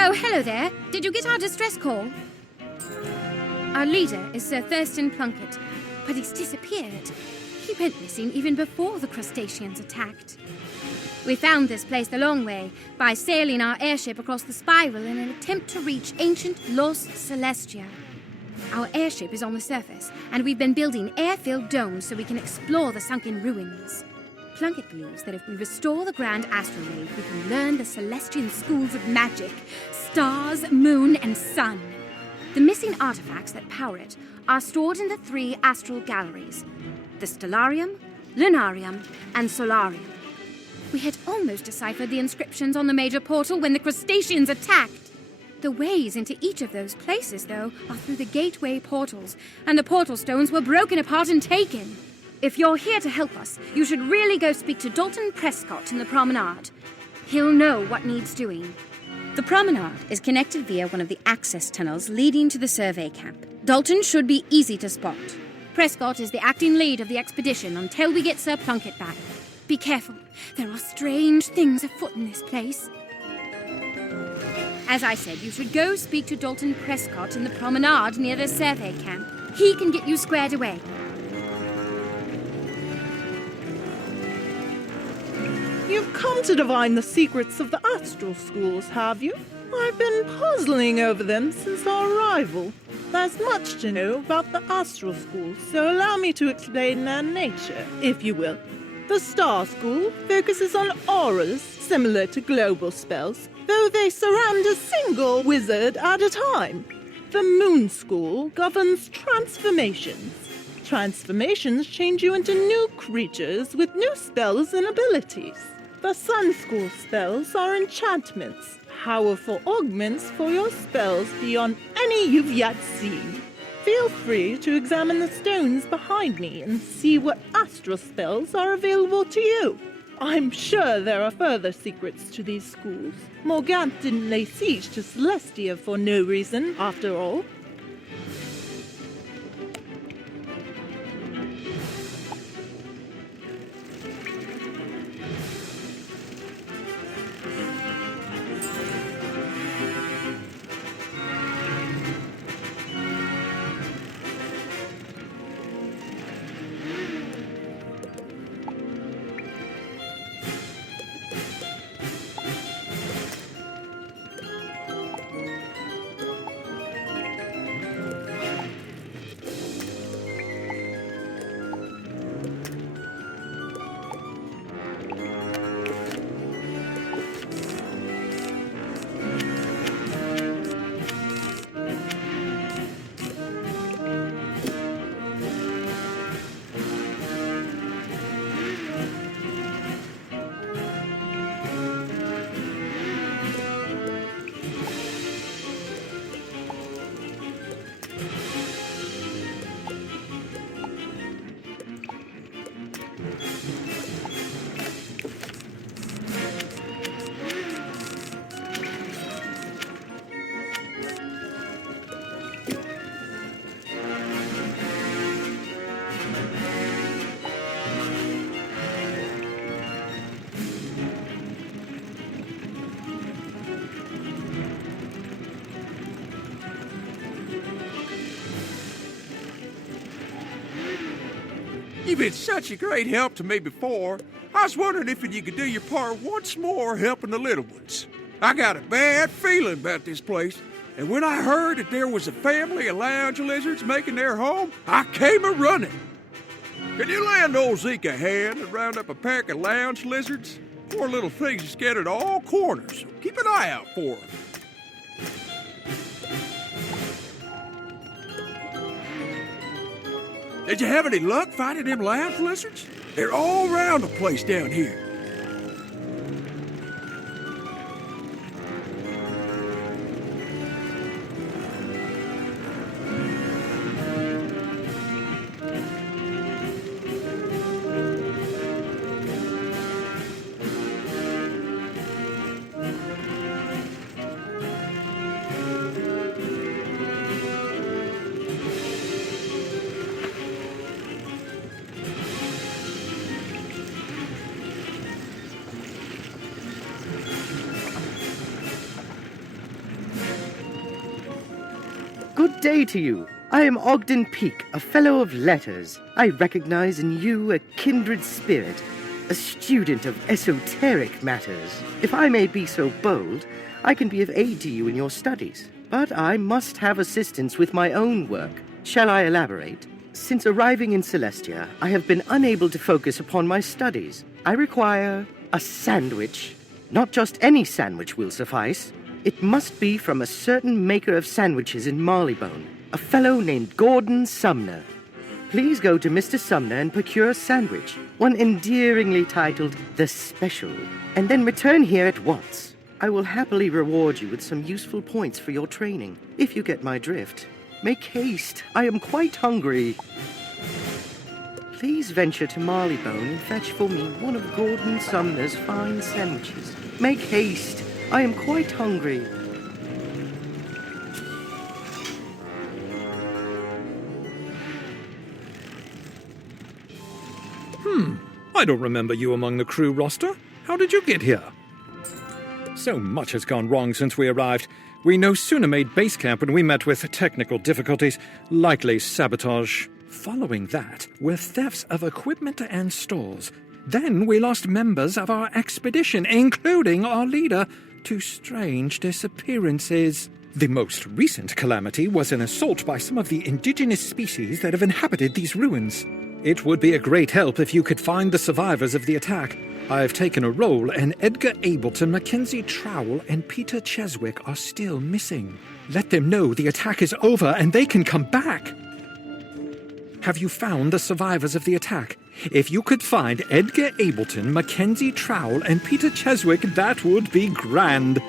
Oh, hello there. Did you get our distress call? Our leader is Sir Thurston Plunkett, but he's disappeared. He went missing even before the crustaceans attacked. We found this place the long way by sailing our airship across the spiral in an attempt to reach ancient lost Celestia. Our airship is on the surface, and we've been building air-filled domes so we can explore the sunken ruins. Plunkett believes that if we restore the Grand Astrolabe, we can learn the Celestian schools of magic, stars, moon, and sun. The missing artifacts that power it are stored in the 3 astral galleries, the Stellarium, Lunarium, and Solarium. We had almost deciphered the inscriptions on the major portal when the crustaceans attacked. The ways into each of those places, though, are through the gateway portals, and the portal stones were broken apart and taken. If you're here to help us, you should really go speak to Dalton Prescott in the promenade. He'll know what needs doing. The promenade is connected via one of the access tunnels leading to the survey camp. Dalton should be easy to spot. Prescott is the acting lead of the expedition until we get Sir Plunkett back. Be careful. There are strange things afoot in this place. As I said, you should go speak to Dalton Prescott in the promenade near the survey camp. He can get you squared away. You've come to divine the secrets of the astral schools, have you? I've been puzzling over them since our arrival. There's much to know about the astral schools, so allow me to explain their nature, if you will. The Star School focuses on auras, similar to global spells, though they surround a single wizard at a time. The Moon School governs transformations. Transformations change you into new creatures with new spells and abilities. The Sun School spells are enchantments, powerful augments for your spells beyond any you've yet seen. Feel free to examine the stones behind me and see what astral spells are available to you. I'm sure there are further secrets to these schools. Morgant didn't lay siege to Celestia for no reason, after all. You've been such a great help to me before. I was wondering if you could do your part once more helping the little ones. I got a bad feeling about this place, and when I heard that there was a family of lounge lizards making their home, I came a-running. Can you lend old Zeke a hand and round up a pack of lounge lizards? Poor little things are scattered all corners, so keep an eye out for them. Did you have any luck finding them lamp lizards? They're all around the place down here. Good day to you. I am Ogden Peak, a fellow of letters. I recognize in you a kindred spirit, a student of esoteric matters. If I may be so bold, I can be of aid to you in your studies. But I must have assistance with my own work. Shall I elaborate? Since arriving in Celestia, I have been unable to focus upon my studies. I require a sandwich. Not just any sandwich will suffice. It must be from a certain maker of sandwiches in Marleybone, a fellow named Gordon Sumner. Please go to Mr. Sumner and procure a sandwich, one endearingly titled The Special, and then return here at once. I will happily reward you with some useful points for your training, if you get my drift. Make haste, I am quite hungry. Please venture to Marleybone and fetch for me one of Gordon Sumner's fine sandwiches. Make haste, I am quite hungry. I don't remember you among the crew roster. How did you get here? So much has gone wrong since we arrived. We no sooner made base camp when we met with technical difficulties, likely sabotage. Following that were thefts of equipment and stores. Then we lost members of our expedition, including our leader, to strange disappearances. The most recent calamity was an assault by some of the indigenous species that have inhabited these ruins. It would be a great help if you could find the survivors of the attack. I've taken a role, and Edgar Ableton, Mackenzie Trowell, and Peter Cheswick are still missing. Let them know the attack is over and they can come back. Have you found the survivors of the attack? If you could find Edgar Ableton, Mackenzie Trowell, and Peter Cheswick, that would be grand.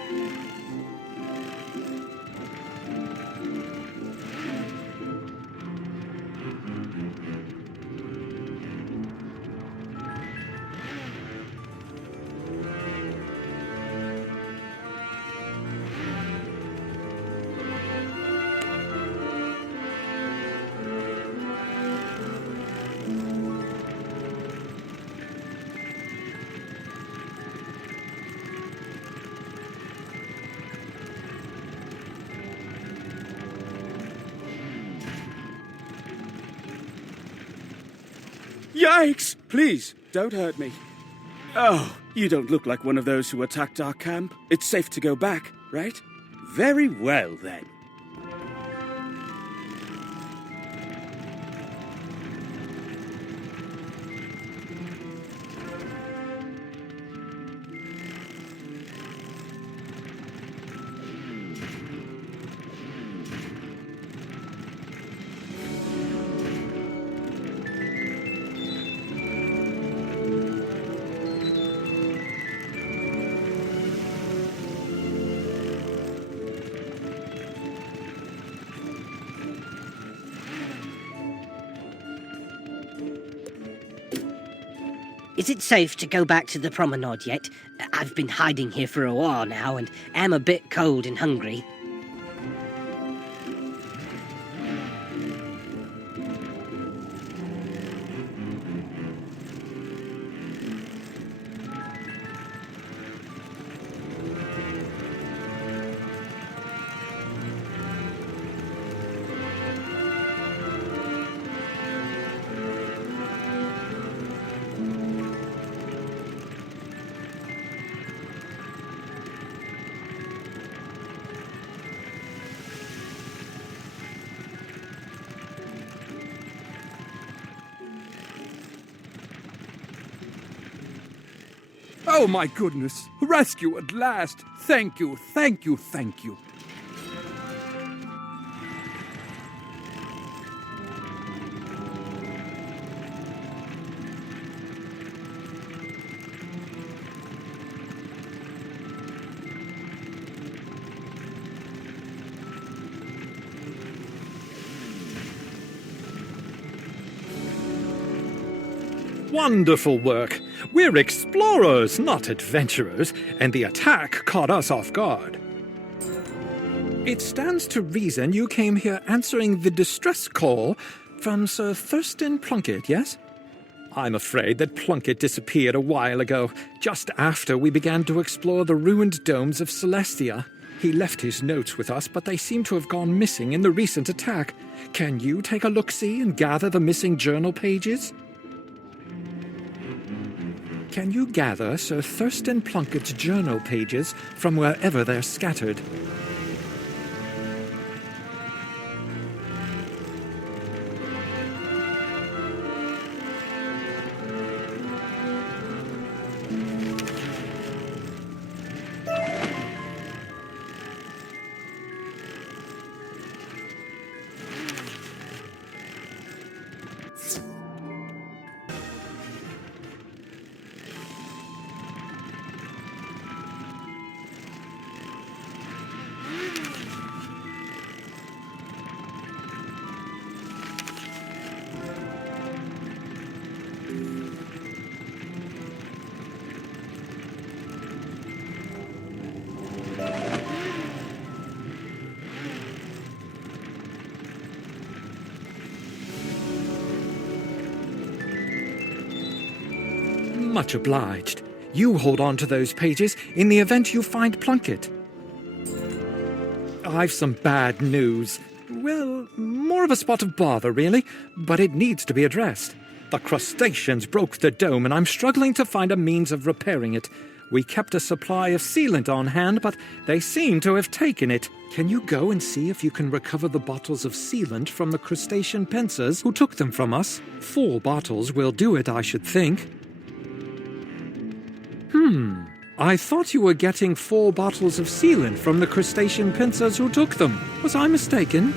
Yikes! Please, don't hurt me. Oh, you don't look like one of those who attacked our camp. It's safe to go back, right? Very well, then. Is it safe to go back to the promenade yet? I've been hiding here for a while now and am a bit cold and hungry. Oh my goodness! Rescue at last! Thank you, thank you, thank you. Wonderful work. We're explorers, not adventurers, and the attack caught us off guard. It stands to reason you came here answering the distress call from Sir Thurston Plunkett, yes? I'm afraid that Plunkett disappeared a while ago, just after we began to explore the ruined domes of Celestia. He left his notes with us, but they seem to have gone missing in the recent attack. Can you take a look-see and gather the missing journal pages? Can you gather Sir Thurston Plunkett's journal pages from wherever they're scattered? Much obliged. You hold on to those pages in the event you find Plunkett. I've some bad news. Well, more of a spot of bother, really, but it needs to be addressed. The crustaceans broke the dome, and I'm struggling to find a means of repairing it. We kept a supply of sealant on hand, but they seem to have taken it. Can you go and see if you can recover the bottles of sealant from the crustacean pincers who took them from us? 4 bottles will do it, I should think. I thought you were getting 4 bottles of sealant from the crustacean pincers who took them. Was I mistaken?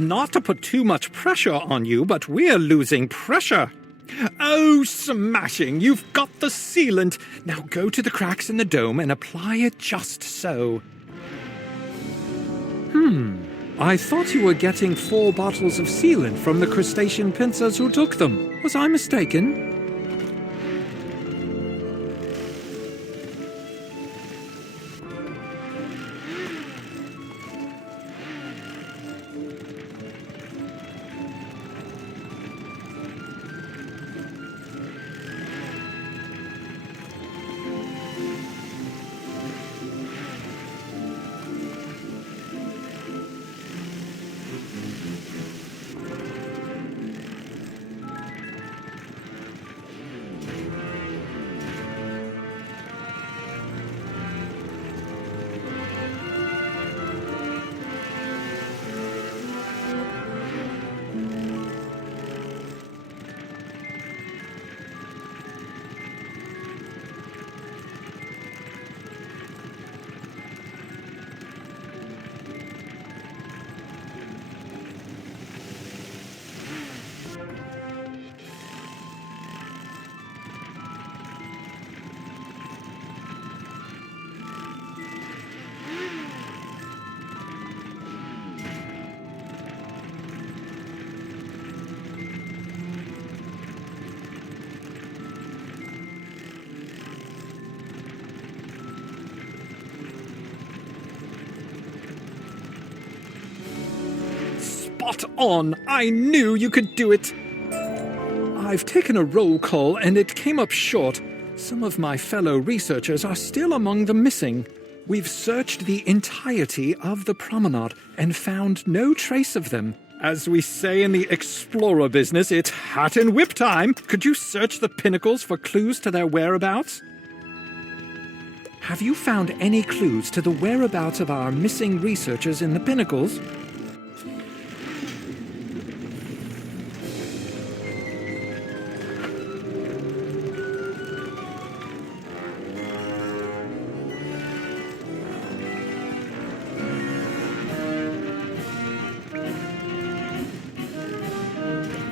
Not to put too much pressure on you, but we're losing pressure. Oh, smashing! You've got the sealant. Now go to the cracks in the dome and apply it just so. I thought you were getting 4 bottles of sealant from the crustacean pincers who took them. Was I mistaken? Spot on! I knew you could do it! I've taken a roll call and it came up short. Some of my fellow researchers are still among the missing. We've searched the entirety of the promenade and found no trace of them. As we say in the explorer business, it's hat and whip time. Could you search the pinnacles for clues to their whereabouts? Have you found any clues to the whereabouts of our missing researchers in the pinnacles?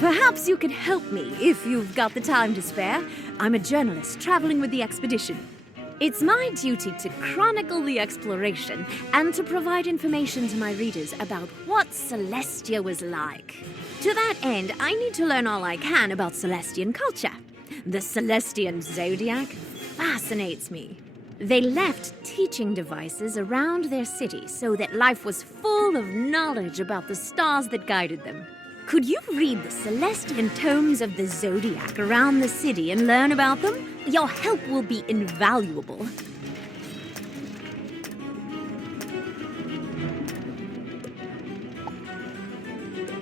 Perhaps you could help me if you've got the time to spare. I'm a journalist traveling with the expedition. It's my duty to chronicle the exploration and to provide information to my readers about what Celestia was like. To that end, I need to learn all I can about Celestian culture. The Celestian zodiac fascinates me. They left teaching devices around their city so that life was full of knowledge about the stars that guided them. Could you read the Celestian tomes of the zodiac around the city and learn about them? Your help will be invaluable.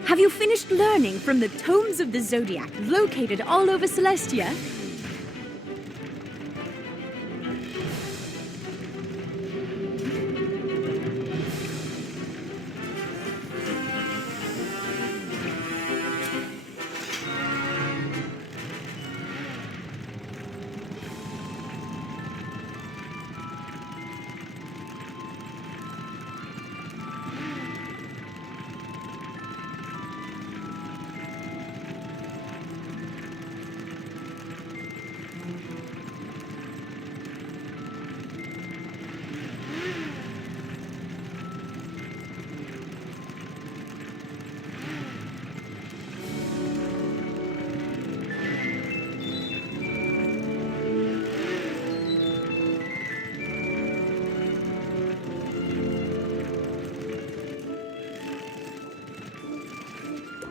Have you finished learning from the tomes of the zodiac located all over Celestia?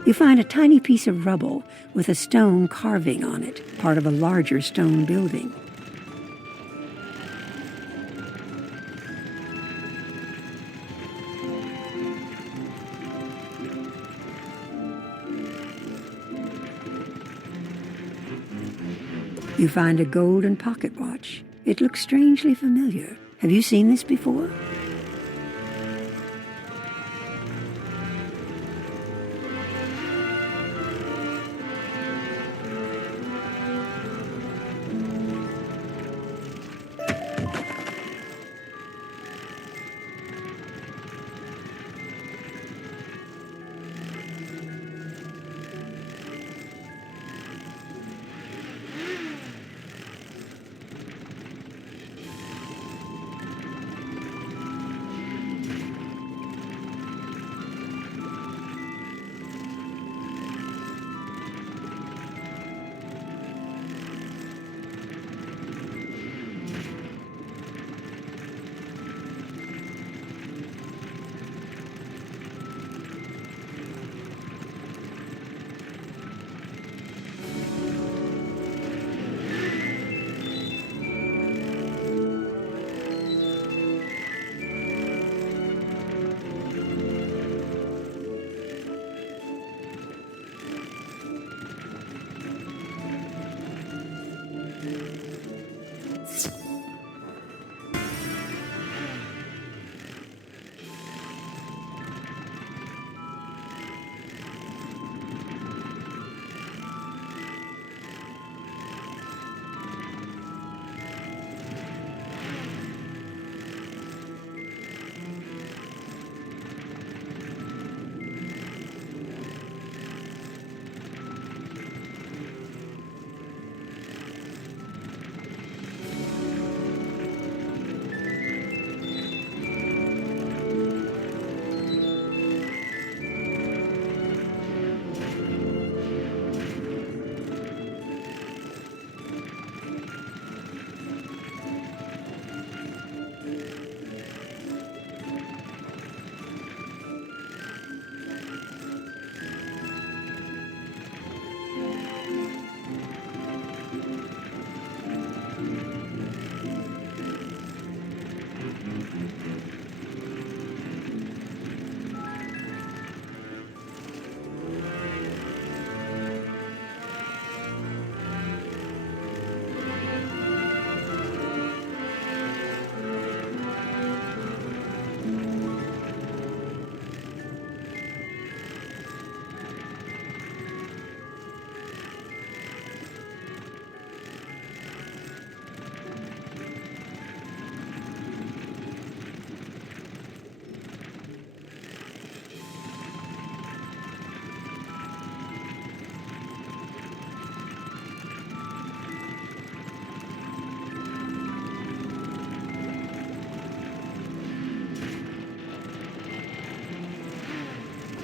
You find a tiny piece of rubble with a stone carving on it, part of a larger stone building. You find a golden pocket watch. It looks strangely familiar. Have you seen this before?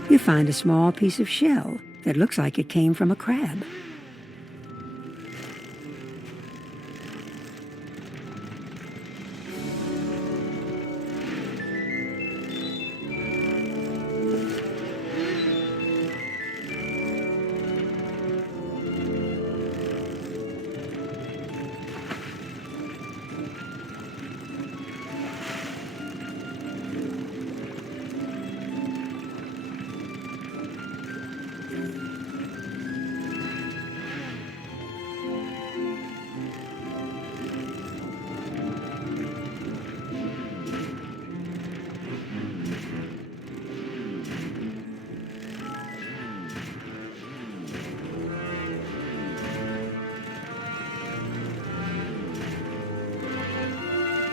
you find a small piece of shell that looks like it came from a crab.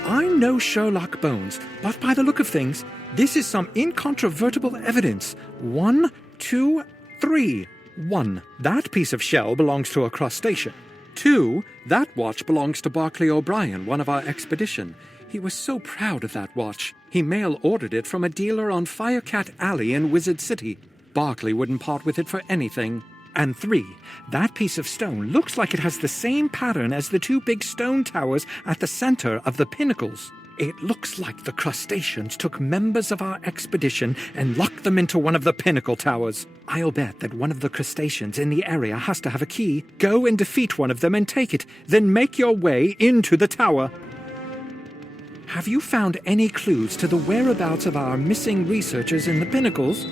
I'm no Sherlock Bones, but by the look of things, this is some incontrovertible evidence. 1, 2, 3. 1. That piece of shell belongs to a crustacean. 2. That watch belongs to Barclay O'Brien, one of our expedition. He was so proud of that watch. He mail-ordered it from a dealer on Firecat Alley in Wizard City. Barclay wouldn't part with it for anything. And 3, that piece of stone looks like it has the same pattern as the 2 big stone towers at the center of the pinnacles. It looks like the crustaceans took members of our expedition and locked them into one of the pinnacle towers. I'll bet that one of the crustaceans in the area has to have a key. Go and defeat one of them and take it, then make your way into the tower. Have you found any clues to the whereabouts of our missing researchers in the pinnacles?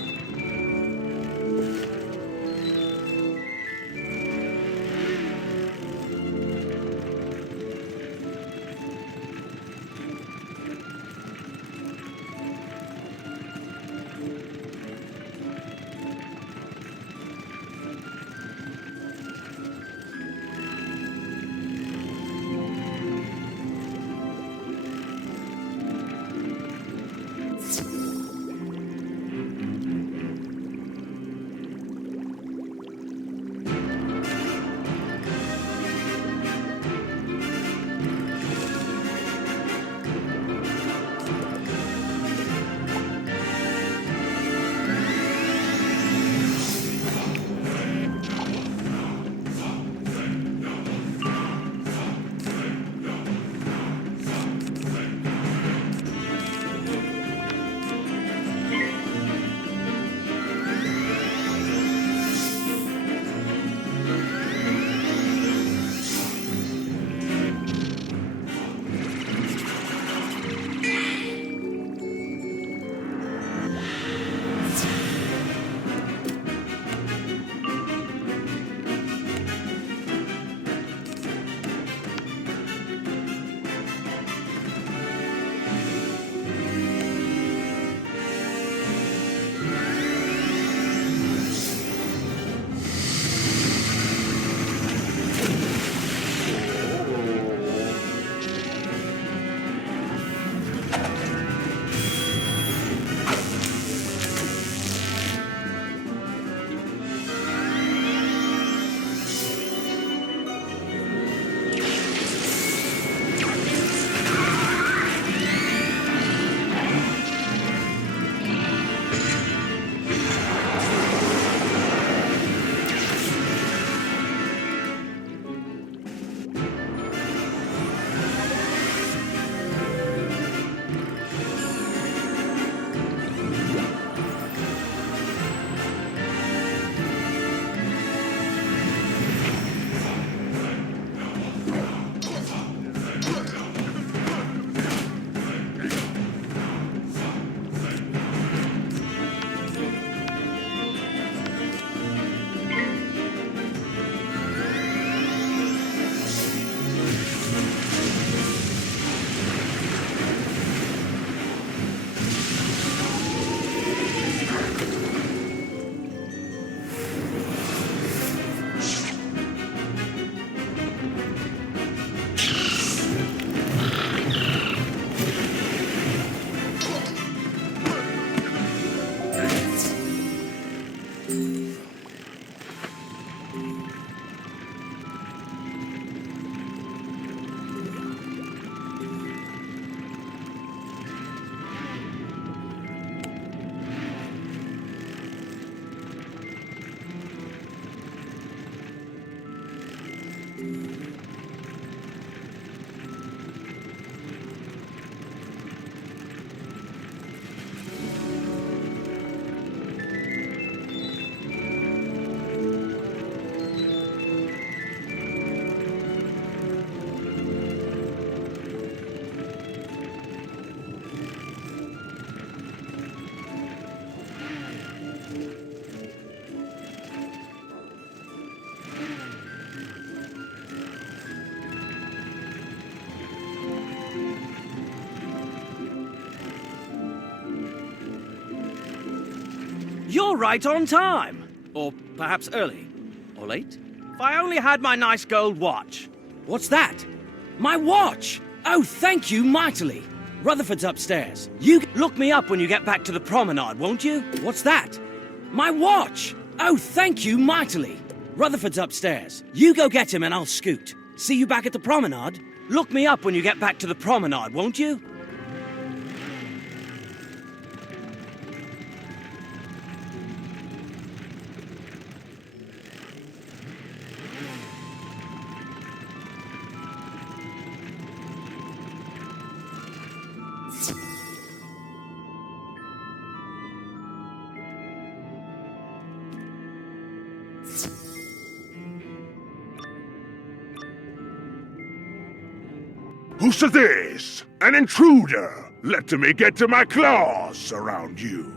You're right on time. Or perhaps early. Or late. If I only had my nice gold watch. What's that? My watch! Oh, thank you mightily. Rutherford's upstairs. You look me up when you get back to the promenade, won't you? What's that? My watch! Oh, thank you mightily. Rutherford's upstairs. You go get him and I'll scoot. See you back at the promenade? Look me up when you get back to the promenade, won't you? Who's this? An intruder! Let me get to my claws around you.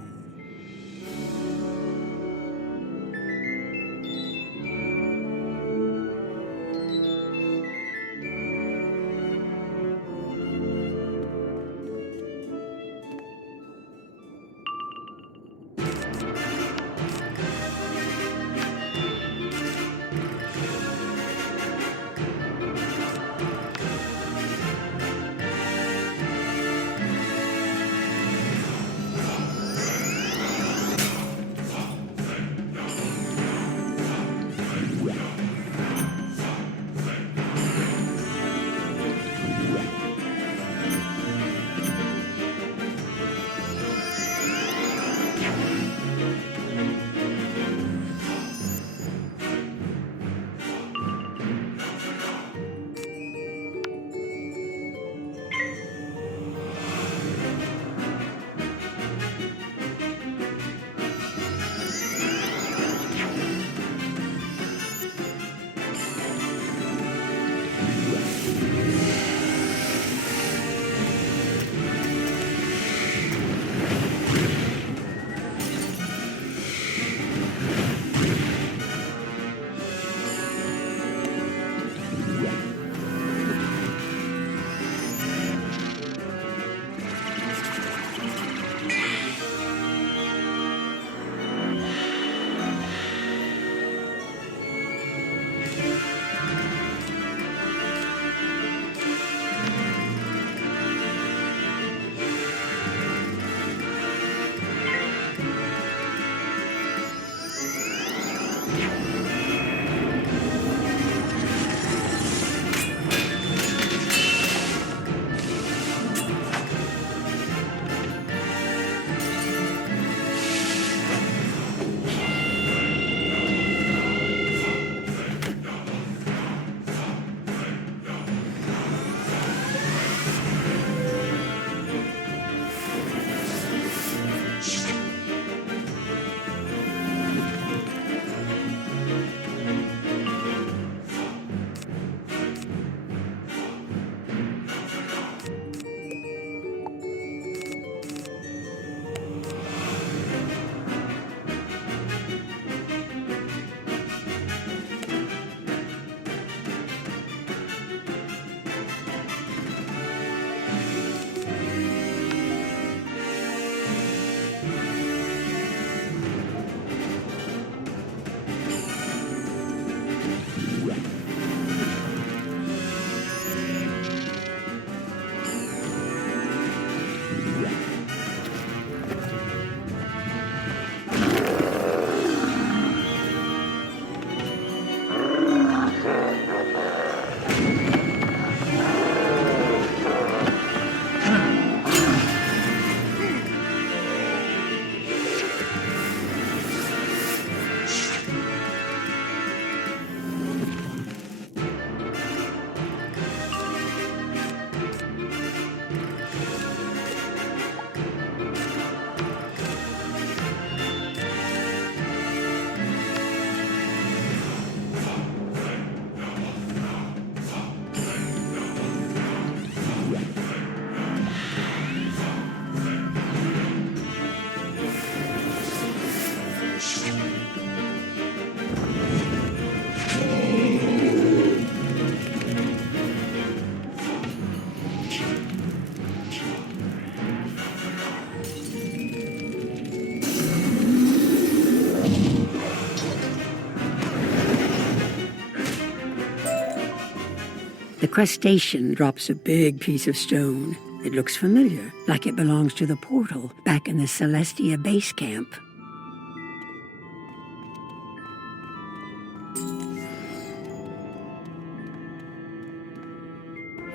The crustacean drops a big piece of stone. It looks familiar, like it belongs to the portal back in the Celestia base camp.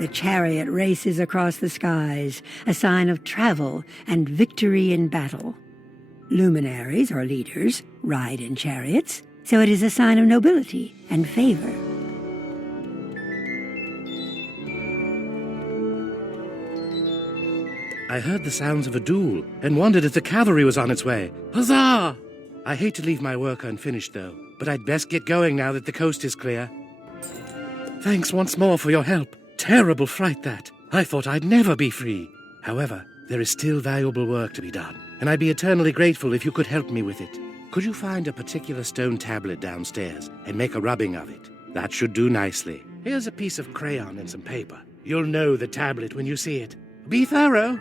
The chariot races across the skies, a sign of travel and victory in battle. Luminaries, or leaders, ride in chariots, so it is a sign of nobility and favor. I heard the sounds of a duel and wondered if the cavalry was on its way. Huzzah! I hate to leave my work unfinished, though, but I'd best get going now that the coast is clear. Thanks once more for your help. Terrible fright, that. I thought I'd never be free. However, there is still valuable work to be done, and I'd be eternally grateful if you could help me with it. Could you find a particular stone tablet downstairs and make a rubbing of it? That should do nicely. Here's a piece of crayon and some paper. You'll know the tablet when you see it. Be thorough.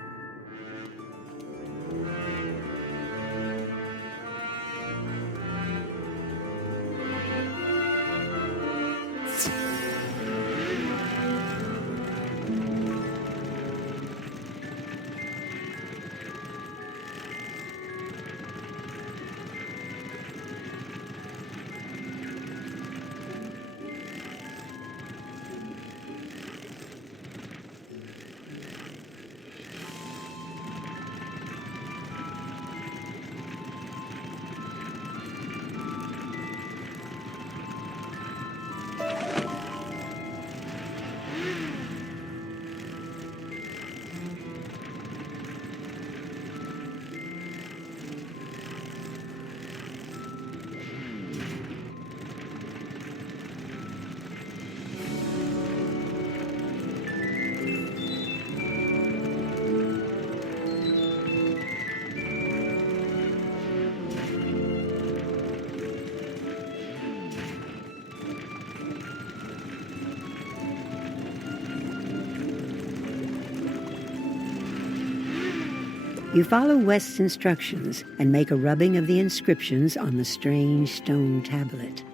You follow West's instructions and make a rubbing of the inscriptions on the strange stone tablet.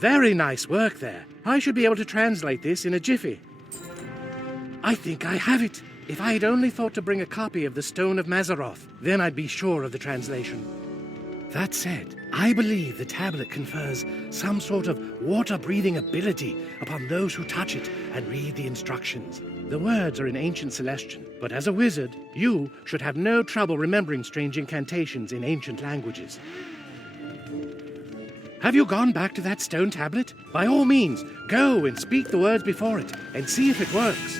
Very nice work there. I should be able to translate this in a jiffy. I think I have it. If I had only thought to bring a copy of the Stone of Mazaroth, then I'd be sure of the translation. That said, I believe the tablet confers some sort of water-breathing ability upon those who touch it and read the instructions. The words are in ancient Celestian, but as a wizard, you should have no trouble remembering strange incantations in ancient languages. Have you gone back to that stone tablet? By all means, go and speak the words before it, and see if it works.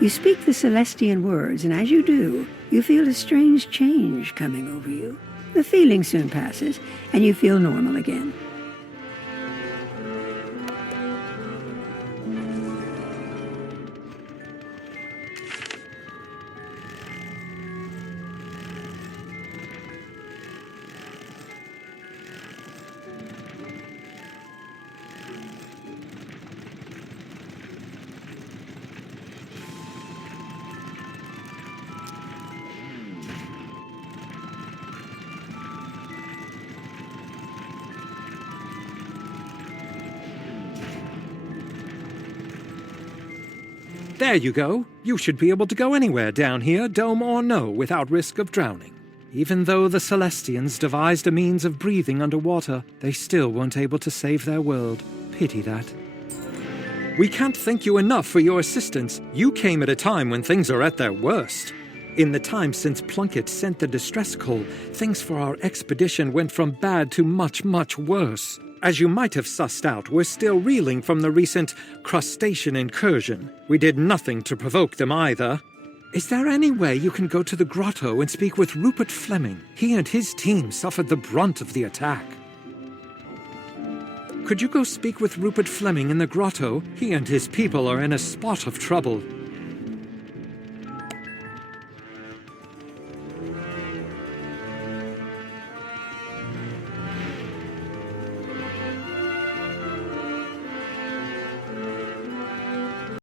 You speak the Celestian words, and as you do, you feel a strange change coming over you. The feeling soon passes, and you feel normal again. There you go. You should be able to go anywhere down here, dome or no, without risk of drowning. Even though the Celestians devised a means of breathing underwater, they still weren't able to save their world. Pity that. We can't thank you enough for your assistance. You came at a time when things are at their worst. In the time since Plunkett sent the distress call, things for our expedition went from bad to much, much worse. As you might have sussed out, we're still reeling from the recent crustacean incursion. We did nothing to provoke them either. Is there any way you can go to the grotto and speak with Rupert Fleming? He and his team suffered the brunt of the attack. Could you go speak with Rupert Fleming in the grotto? He and his people are in a spot of trouble.